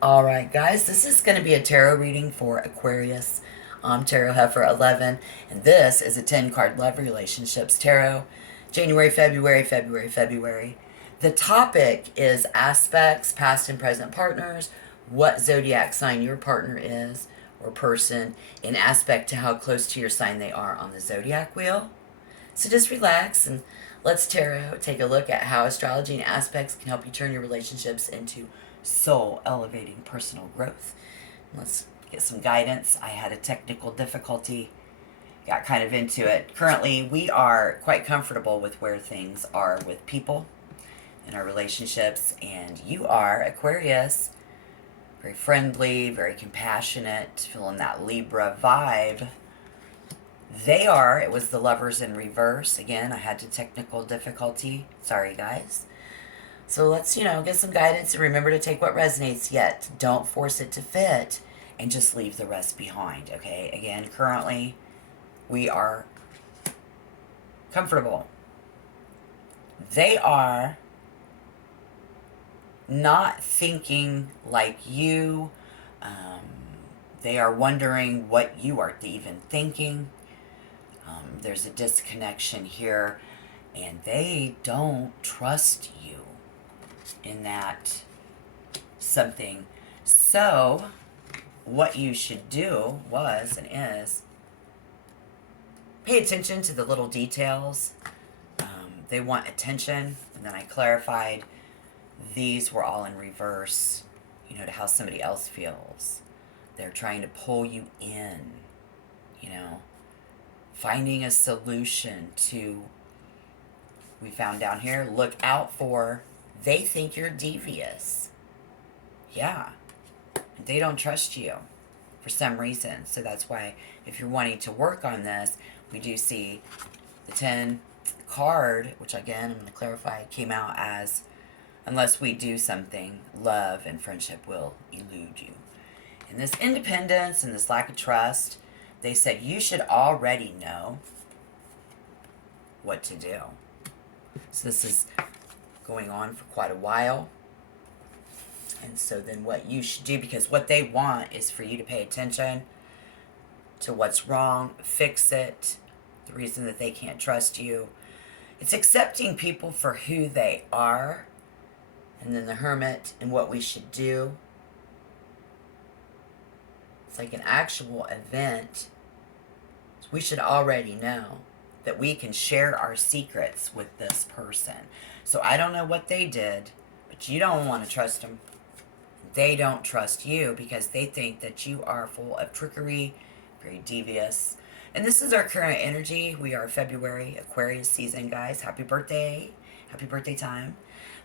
All right, guys, this is going to be a tarot reading for Aquarius. I'm Tarot Heifer 11, and this is a 10 card love relationships tarot. January, February, February, February. The topic is aspects, past and present partners, what zodiac sign your partner is or person, in aspect to how close to your sign they are on the zodiac wheel. So just relax and let's tarot take a look at how astrology and aspects can help you turn your relationships into soul elevating personal growth. Let's get some guidance. I had a technical difficulty, got kind of into it. Currently, we are quite comfortable with where things are with people in our relationships, and you are Aquarius, very friendly, very compassionate, feeling that Libra vibe. They are. It was the lovers in reverse. Again, I had a technical difficulty. Sorry, guys. So let's, get some guidance and remember to take what resonates, yet don't force it to fit and just leave the rest behind, okay? Again, currently we are comfortable. They are not thinking like you. Um, they are wondering what you are even thinking. There's a disconnection here, and they don't trust you in that something. So, what you should do was and is pay attention to the little details. They want attention, and then I clarified these were all in reverse, to how somebody else feels. They're trying to pull you in, you know, finding a solution to, we found down here, look out for, they think you're devious. Yeah. They don't trust you for some reason. So that's why if you're wanting to work on this, we do see the 10 card, which again, I'm going to clarify, came out as unless we do something, love and friendship will elude you. And this independence and this lack of trust, they said you should already know what to do. So this is going on for quite a while. And so then what you should do, because what they want is for you to pay attention to what's wrong, fix it, the reason that they can't trust you. It's accepting people for who they are. And then the Hermit and what we should do. It's like an actual event. So we should already know that we can share our secrets with this person. So I don't know what they did, but you don't want to trust them. They don't trust you because they think that you are full of trickery, very devious. And this is our current energy. We are February Aquarius season, guys. Happy birthday. Happy birthday time.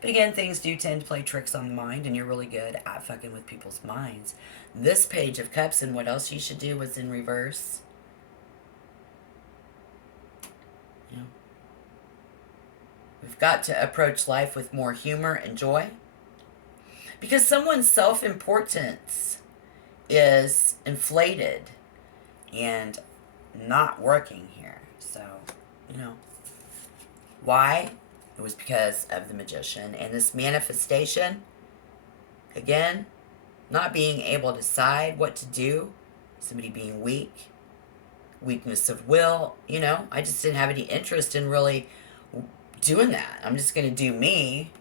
But again, things do tend to play tricks on the mind, and you're really good at fucking with people's minds. This Page of Cups and what else you should do was in reverse. You know, we've got to approach life with more humor and joy. Because someone's self-importance is inflated and not working here. So, why? It was because of the Magician. And this manifestation, again, not being able to decide what to do, somebody being weak, weakness of will, I just didn't have any interest in really doing that. I'm just going to do me.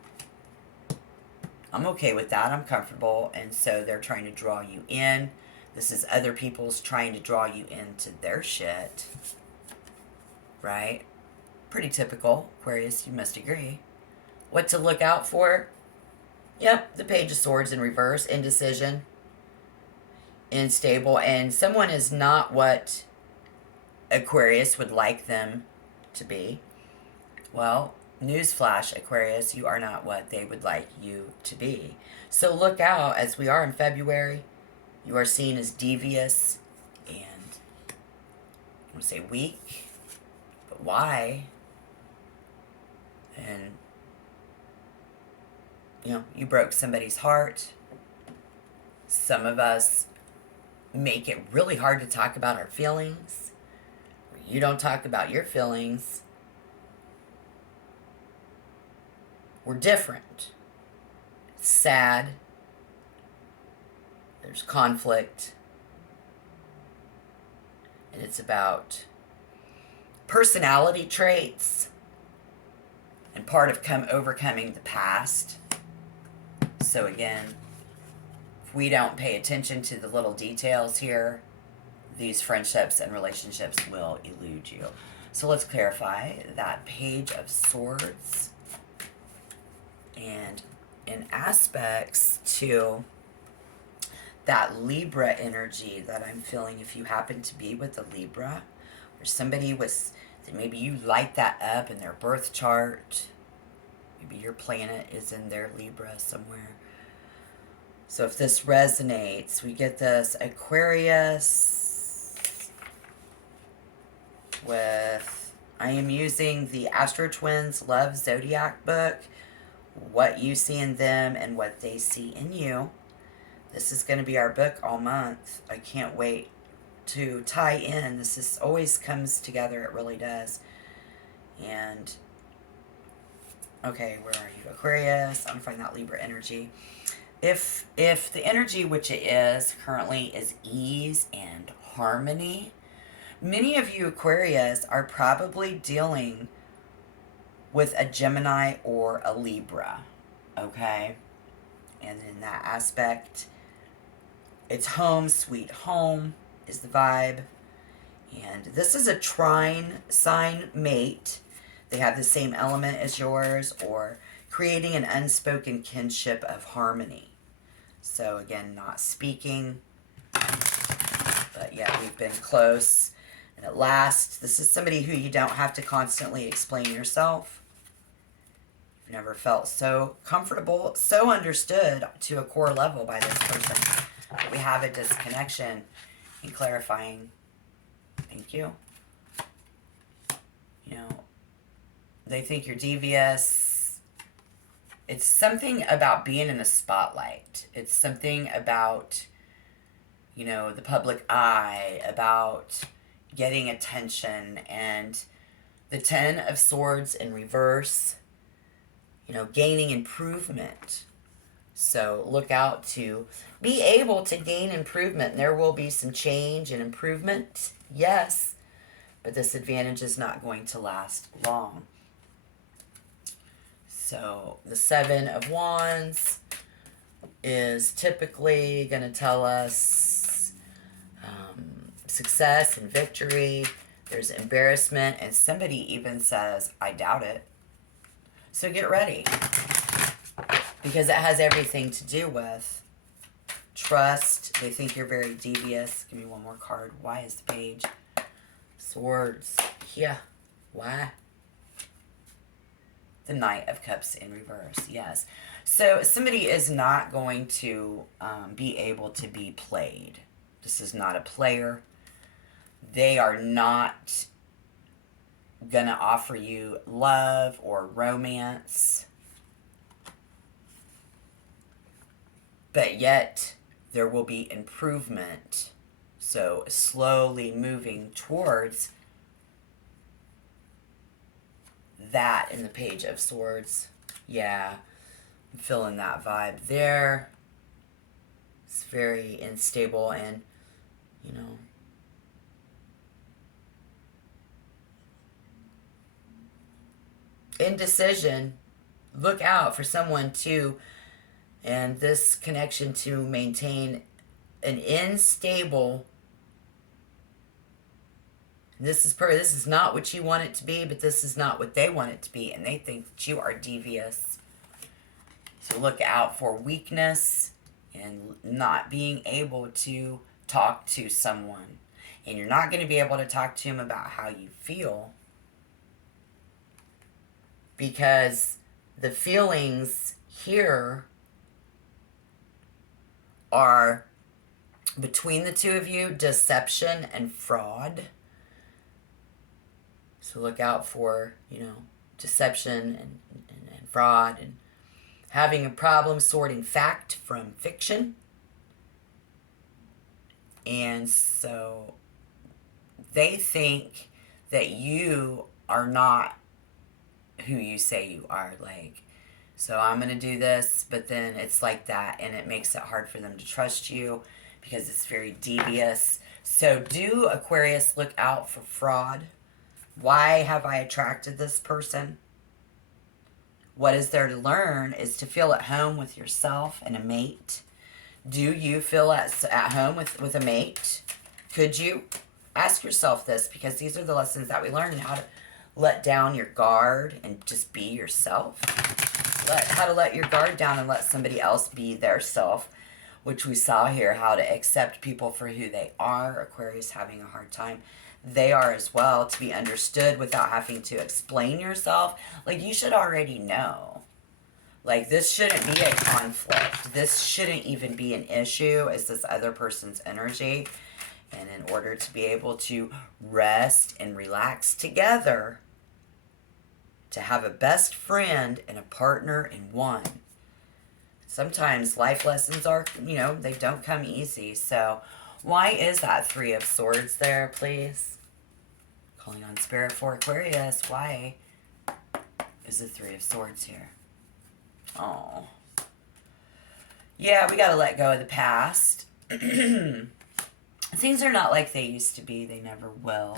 I'm okay with that. I'm comfortable. And so they're trying to draw you in. This is other people's trying to draw you into their shit. Right? Pretty typical. Aquarius, you must agree. What to look out for? Yep, the Page of Swords in reverse. Indecision. Unstable. And someone is not what Aquarius would like them to be. Well, newsflash, Aquarius, you are not what they would like you to be. So look out, as we are in February, you are seen as devious and, I want to say weak, but why? And, you broke somebody's heart. Some of us make it really hard to talk about our feelings. You don't talk about your feelings. We're different. Sad. There's conflict. And it's about personality traits and part of overcoming the past. So again, if we don't pay attention to the little details here, these friendships and relationships will elude you. So let's clarify that Page of Swords. And in aspects to that Libra energy that I'm feeling, if you happen to be with a Libra, or somebody was, maybe you light that up in their birth chart. Maybe your planet is in their Libra somewhere. So if this resonates, we get this Aquarius with, I am using the Astro Twins Love Zodiac book, what you see in them and what they see in you. This is going to be our book all month. I can't wait to tie in. This is always comes together. It really does. And, okay, where are you? Aquarius. I'm going to find that Libra energy. If the energy, which it is currently, is ease and harmony, many of you Aquarius are probably dealing with a Gemini or a Libra, okay? And in that aspect, it's home, sweet home is the vibe. And this is a trine sign mate. They have the same element as yours, or creating an unspoken kinship of harmony. So again, not speaking, but yeah, we've been close. And at last, this is somebody who you don't have to constantly explain yourself. You've never felt so comfortable, so understood to a core level by this person. But we have a disconnection in clarifying. Thank you. You know, they think you're devious. It's something about being in the spotlight. It's something about, you know, the public eye, about getting attention. And the 10 of Swords in reverse, you know, gaining improvement. So look out to be able to gain improvement. There will be some change and improvement, yes, but this advantage is not going to last long. So the 7 of Wands is typically going to tell us success and victory. There's embarrassment, and somebody even says, I doubt it. So get ready, because it has everything to do with trust. They think you're very devious. Give me one more card. Why is the Page? Swords. Yeah. Why? The Knight of Cups in reverse. Yes. So somebody is not going to be able to be played. This is not a player. They are not going to offer you love or romance. But yet, there will be improvement. So, slowly moving towards that in the Page of Swords. Yeah, I'm feeling that vibe there. It's very unstable and, you know, indecision. Look out for someone to, and this connection to maintain an unstable. This is not what you want it to be, but this is not what they want it to be, and they think that you are devious. So look out for weakness and not being able to talk to someone. And you're not going to be able to talk to them about how you feel, because the feelings here are, between the two of you, deception and fraud. So look out for, you know, deception and fraud, and having a problem sorting fact from fiction. And so they think that you are not who you say you are. Like, So I'm going to do this, but then it's like that, and it makes it hard for them to trust you because it's very devious. So do, Aquarius, look out for fraud. Why have I attracted this person? What is there to learn is to feel at home with yourself and a mate. Do you feel at home with a mate? Could you? Ask yourself this, because these are the lessons that we learn. How to let down your guard and just be yourself. How to let your guard down and let somebody else be their self, which we saw here. How to accept people for who they are. Aquarius having a hard time. They are as well, to be understood without having to explain yourself. Like, you should already know. Like, this shouldn't be a conflict. This shouldn't even be an issue. It's this other person's energy. And in order to be able to rest and relax together, to have a best friend and a partner in one. Sometimes life lessons are, they don't come easy. So why is that Three of Swords there, please? Calling on Spirit for Aquarius. Why is the Three of Swords here? Oh. Yeah, we got to let go of the past. Things are not like they used to be. They never will.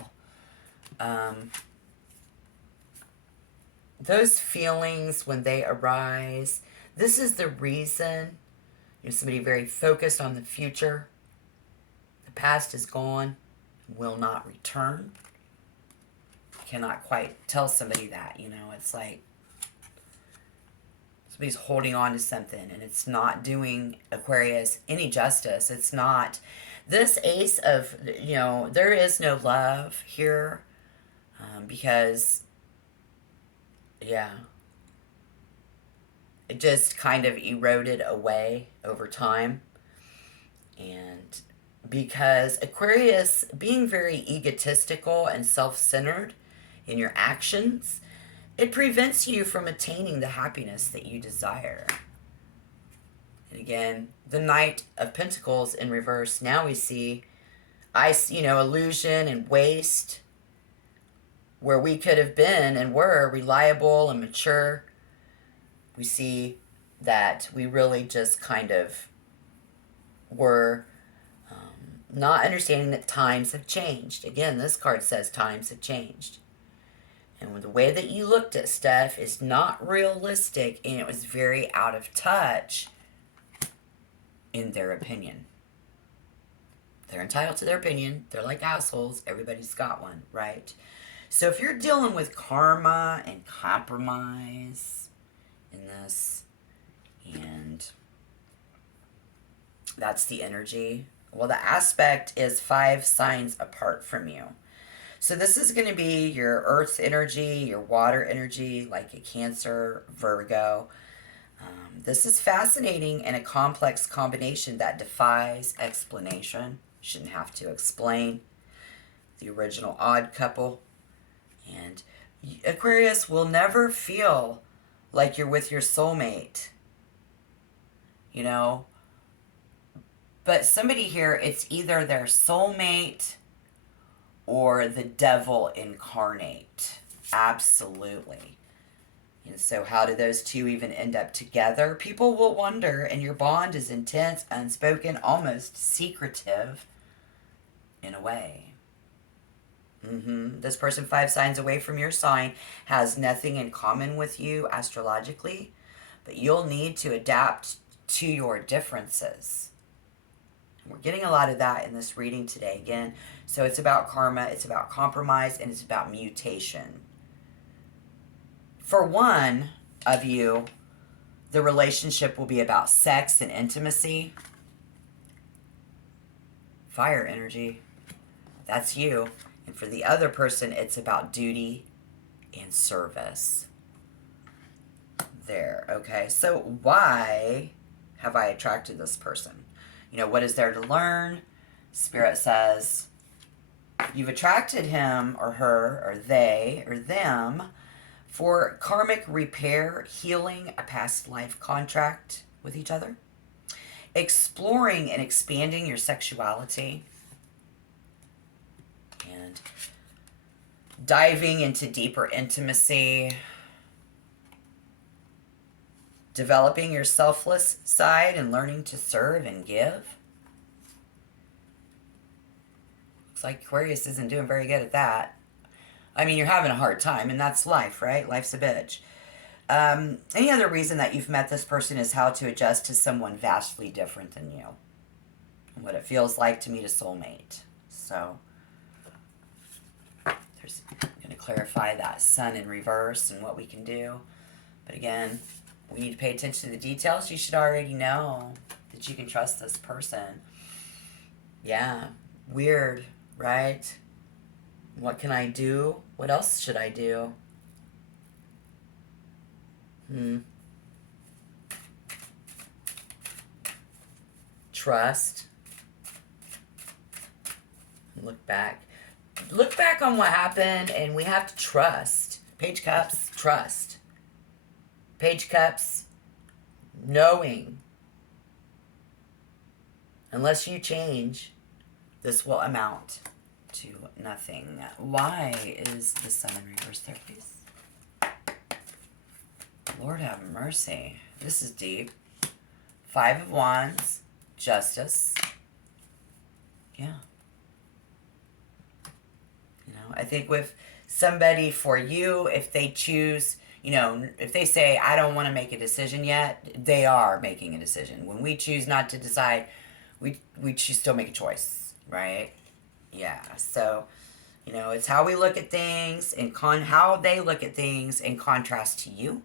Those feelings, when they arise, this is the reason. Somebody very focused on the future. The past is gone, will not return. Cannot quite tell somebody that, it's like somebody's holding on to something, and it's not doing Aquarius any justice. It's not. This Ace of, there is no love here, because, yeah, it just kind of eroded away over time. And because Aquarius, being very egotistical and self-centered in your actions, it prevents you from attaining the happiness that you desire. And again, the Knight of Pentacles in reverse. Now we see illusion and waste, where we could have been and were reliable and mature. We see that we really just kind of were not understanding that times have changed. Again, this card says times have changed. And the way that you looked at stuff is not realistic, and it was very out of touch in their opinion. They're entitled to their opinion. They're like assholes. Everybody's got one, right? So if you're dealing with karma and compromise in this, and that's the energy, well, the aspect is 5 signs apart from you. So this is going to be your earth energy, your water energy, like a Cancer, Virgo. This is fascinating and a complex combination that defies explanation. Shouldn't have to explain. The original odd couple. And Aquarius will never feel like you're with your soulmate. But somebody here, it's either their soulmate or the devil incarnate. Absolutely. And so how do those two even end up together? People will wonder, and your bond is intense, unspoken, almost secretive in a way. This person 5 signs away from your sign has nothing in common with you astrologically, but you'll need to adapt to your differences. We're getting a lot of that in this reading today again. So it's about karma, it's about compromise, and it's about mutation. For one of you, the relationship will be about sex and intimacy. Fire energy. That's you. And for the other person, it's about duty and service. There, okay? So why have I attracted this person? What is there to learn? Spirit says, you've attracted him or her or they or them for karmic repair, healing, a past life contract with each other, exploring and expanding your sexuality, and diving into deeper intimacy. developing your selfless side and learning to serve and give. Looks like Aquarius isn't doing very good at that. I mean, you're having a hard time, and that's life, right? Life's a bitch. Any other reason that you've met this person is how to adjust to someone vastly different than you. And what it feels like to meet a soulmate. So, I'm going to clarify that sun in reverse and what we can do. But again, we need to pay attention to the details. You should already know that you can trust this person. Yeah, weird, right? What can I do? What else should I do? Trust. Look back. Look back on what happened, and we have to trust. Page Cups, trust. Page Cups, knowing. Unless you change, this will amount to nothing. Why is the sun in reverse there, please? Lord have mercy. This is deep. 5 of Wands, Justice. Yeah. You know, I think with somebody for you, if they choose, you know, if they say, I don't want to make a decision yet, they are making a decision. When we choose not to decide, we choose still make a choice, right? Yeah, so, you know, it's how we look at things and how they look at things in contrast to you,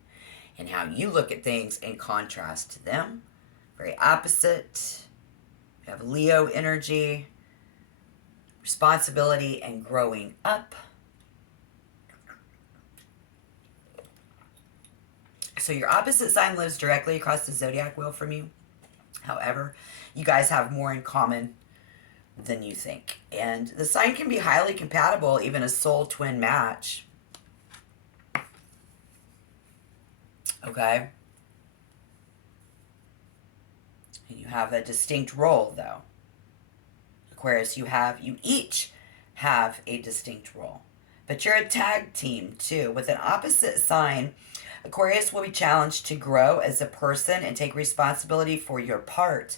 and how you look at things in contrast to them. Very opposite. We have Leo energy, responsibility, and growing up. So your opposite sign lives directly across the zodiac wheel from you. However, you guys have more in common than you think. And the sign can be highly compatible, even a soul twin match. Okay? And you have a distinct role, though. Aquarius, you each have a distinct role. But you're a tag team, too. With an opposite sign, Aquarius will be challenged to grow as a person and take responsibility for your part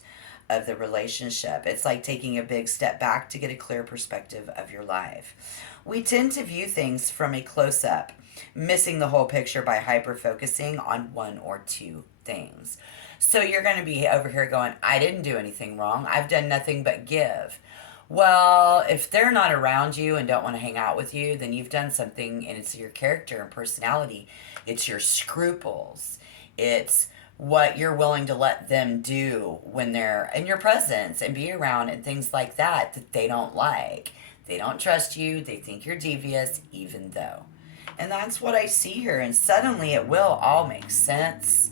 of the relationship. It's like taking a big step back to get a clear perspective of your life. We tend to view things from a close-up, missing the whole picture by hyper-focusing on one or two things. So you're going to be over here going, I didn't do anything wrong. I've done nothing but give. Well, if they're not around you and don't want to hang out with you, then you've done something, and it's your character and personality. It's your scruples. It's what you're willing to let them do when they're in your presence and be around, and things like that they don't like. They don't trust you. They think you're devious, even though. And that's what I see here. And suddenly it will all make sense.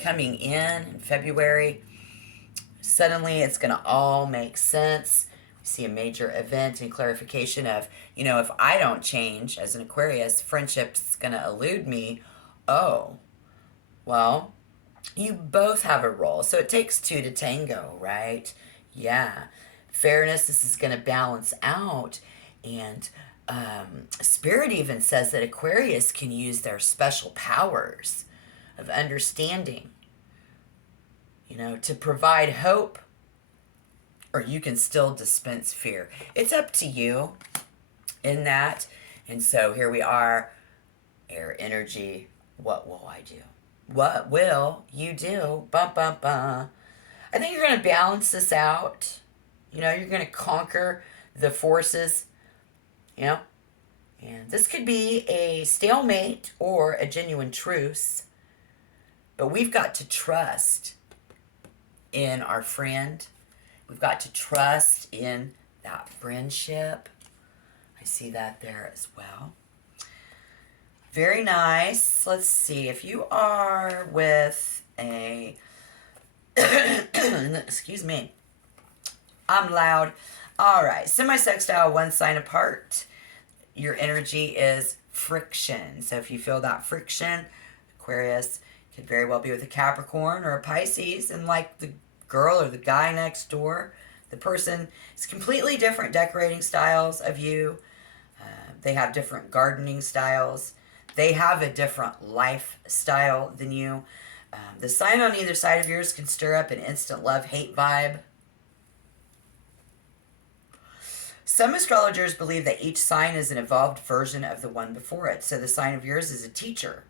Coming in February, suddenly it's going to all make sense. We see a major event and clarification of, you know, if I don't change as an Aquarius, friendship's going to elude me. Oh, well, you both have a role. So it takes two to tango, right? Yeah. Fairness, this is going to balance out. And Spirit even says that Aquarius can use their special powers of understanding, you know, to provide hope, or you can still dispense fear. It's up to you in that. And so here we are, air energy. What will I do? What will you do? Bum, bum, bum. I think you're going to balance this out. You know, you're going to conquer the forces, you know. And this could be a stalemate or a genuine truce. But we've got to trust in our friend. We've got to trust in that friendship. I see that there as well. Very nice. Let's see. If you are with a... excuse me. I'm loud. All right. Semi-sextile, one sign apart. Your energy is friction. So if you feel that friction, Aquarius could very well be with a Capricorn or a Pisces, and like the girl or the guy next door, the person is completely different decorating styles of you. They have different gardening styles. They have a different lifestyle than you. The sign on either side of yours can stir up an instant love-hate vibe. Some astrologers believe that each sign is an evolved version of the one before it. So the sign of yours is a teacher.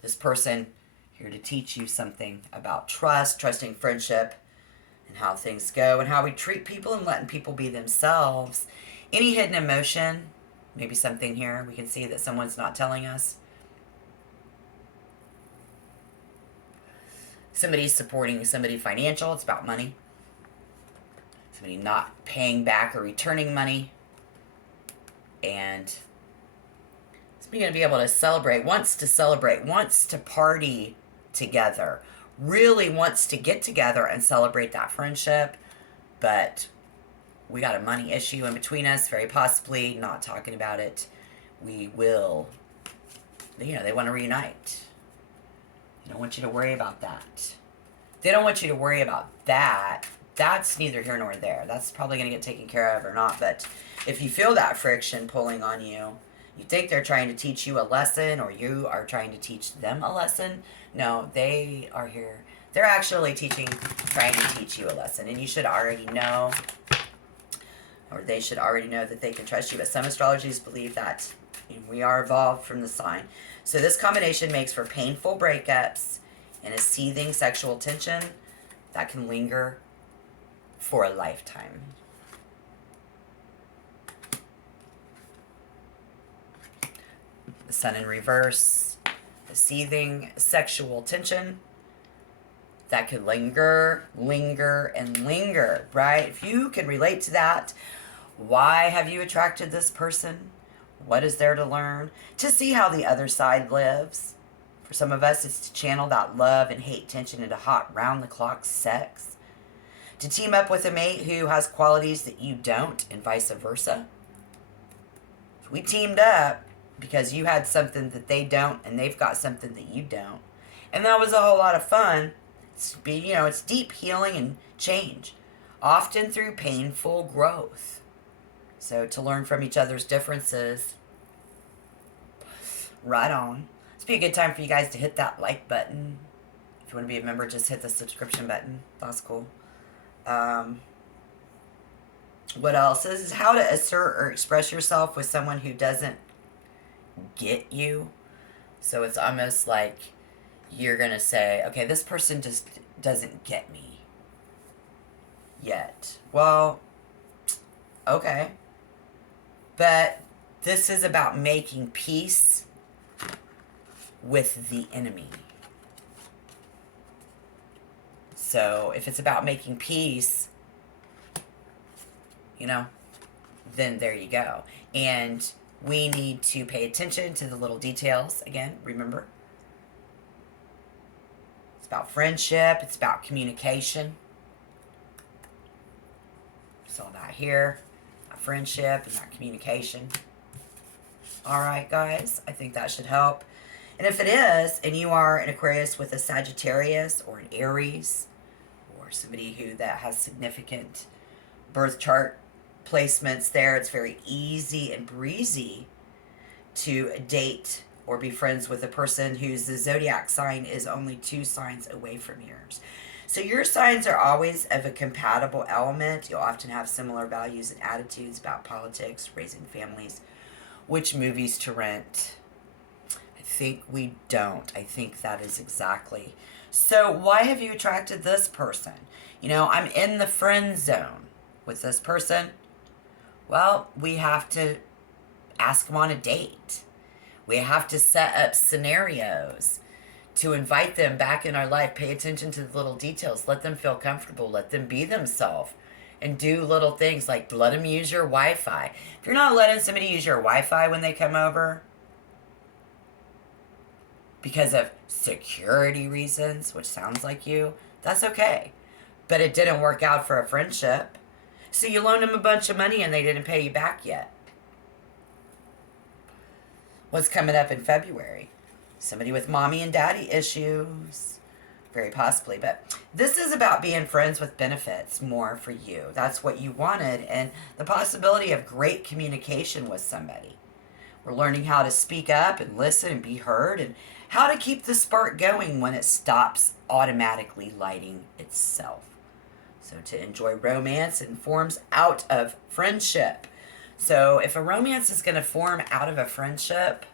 This person here to teach you something about trust, trusting friendship, and how things go, and how we treat people and letting people be themselves. Any hidden emotion, maybe something here we can see that someone's not telling us. Somebody's supporting somebody financial, it's about money. Somebody not paying back or returning money. And somebody going to be able to celebrate, wants to party together, really wants to get together and celebrate that friendship, but we got a money issue in between us, very possibly, not talking about it. We will, they want to reunite. They don't want you to worry about that. They don't want you to worry about that. That's neither here nor there. That's probably going to get taken care of or not. But if you feel that friction pulling on you, you think they're trying to teach you a lesson or you are trying to teach them a lesson. No, they are here. They're actually trying to teach you a lesson. And you should already know, or they should already know that they can trust you. But some astrologers believe that we are evolved from the sign. So this combination makes for painful breakups and a seething sexual tension that can linger for a lifetime. The sun in reverse, the seething sexual tension that could linger, right? If you can relate to that, why have you attracted this person? What is there to learn? To see how the other side lives. For some of us, it's to channel that love and hate tension into hot, round-the-clock sex. To team up with a mate who has qualities that you don't, and vice versa. We teamed up because you had something that they don't, and they've got something that you don't. And that was a whole lot of fun. It's deep healing and change, often through painful growth. So to learn from each other's differences, right on. It's be a good time for you guys to hit that like button. If you want to be a member, just hit the subscription button. That's cool. What else? This is how to assert or express yourself with someone who doesn't get you. So it's almost like you're going to say, okay, this person just doesn't get me yet. Well, okay. But this is about making peace with the enemy. So if it's about making peace, then there you go. And we need to pay attention to the little details. Again, remember, it's about friendship. It's about communication. So that here, that friendship and that communication. All right, guys, I think that should help. And if it is, and you are an Aquarius with a Sagittarius or an Aries, or somebody that has significant birth chart placements there, it's very easy and breezy to date or be friends with a person whose the zodiac sign is only 2 signs away from yours. So your signs are always of a compatible element. You'll often have similar values and attitudes about politics, raising families, which movies to rent. I think we don't. I think that is exactly. So why have you attracted this person? I'm in the friend zone with this person. Well, we have to ask them on a date. We have to set up scenarios to invite them back in our life. Pay attention to the little details. Let them feel comfortable. Let them be themselves. And do little things like let them use your Wi-Fi. If you're not letting somebody use your Wi-Fi when they come over because of security reasons, which sounds like you, that's okay. But it didn't work out for a friendship. So you loaned them a bunch of money and they didn't pay you back yet. What's coming up in February? Somebody with mommy and daddy issues. Very possibly. But this is about being friends with benefits more for you. That's what you wanted. And the possibility of great communication with somebody. We're learning how to speak up and listen and be heard, and how to keep the spark going when it stops automatically lighting itself. So to enjoy romance and forms out of friendship. So if a romance is going to form out of a friendship,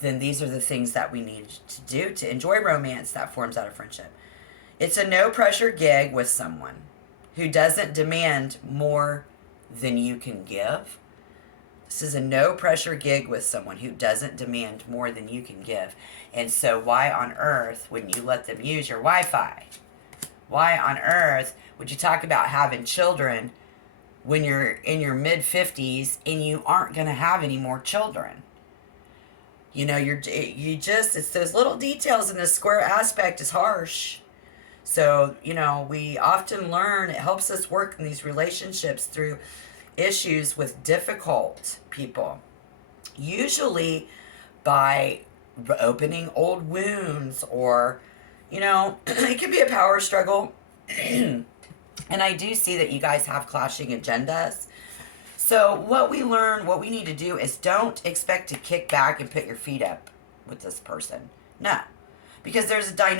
then these are the things that we need to do to enjoy romance that forms out of friendship. It's a no pressure gig with someone who doesn't demand more than you can give. This is a no pressure gig with someone who doesn't demand more than you can give. And so why on earth wouldn't you let them use your Wi-Fi? Why on earth would you talk about having children when you're in your mid 50s and you aren't going to have any more children? You know, it's those little details, and the square aspect is harsh. So, you know, we often learn, it helps us work in these relationships through issues with difficult people. Usually by opening old wounds, or, you know, it could be a power struggle. And I do see that you guys have clashing agendas. So what we need to do is don't expect to kick back and put your feet up with this person. No. Because there's a dynamic